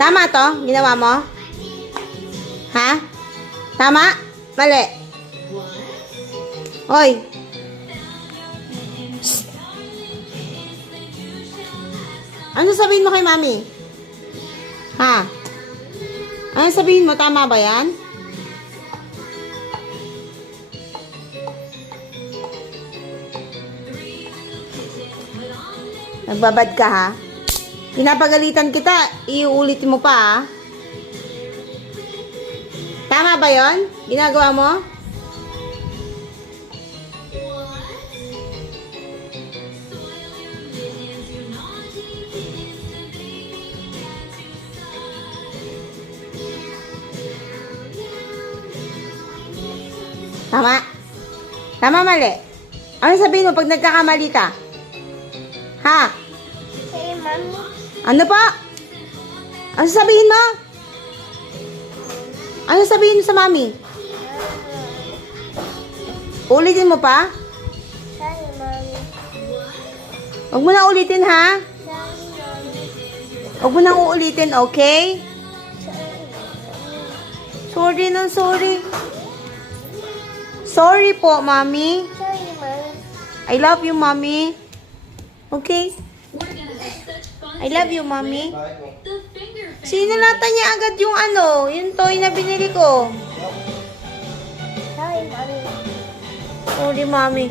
Tama to? Ginawa mo? Ha? Tama? Mali? Hoy. Shh. Ano sabihin mo kay mami? Ha? Ano sabihin mo? Tama ba yan? Nagbabad ka ha? Pinapagalitan kita, iuulit mo pa ha? Tama ba yon? Ginagawa mo? Tama? Tama mali? Ano sabihin mo pag nagkakamali ka? Ha? Hey, Mami. Ano pa? Ano sabihin mo? Ano sabihin mo sa mami? Ulitin mo pa? Sorry, Mami. Huwag mo na ulitin ha? Sorry, Mami. Huwag mo na uulitin, okay? Sorry. Sorry na, sorry. Sorry po, mami. Sorry, Mami. I love you, mami. Okay? I love you, mami. Sinulatan niya agad yung yung toy na binili ko. Sorry, Mami. Sorry, mami.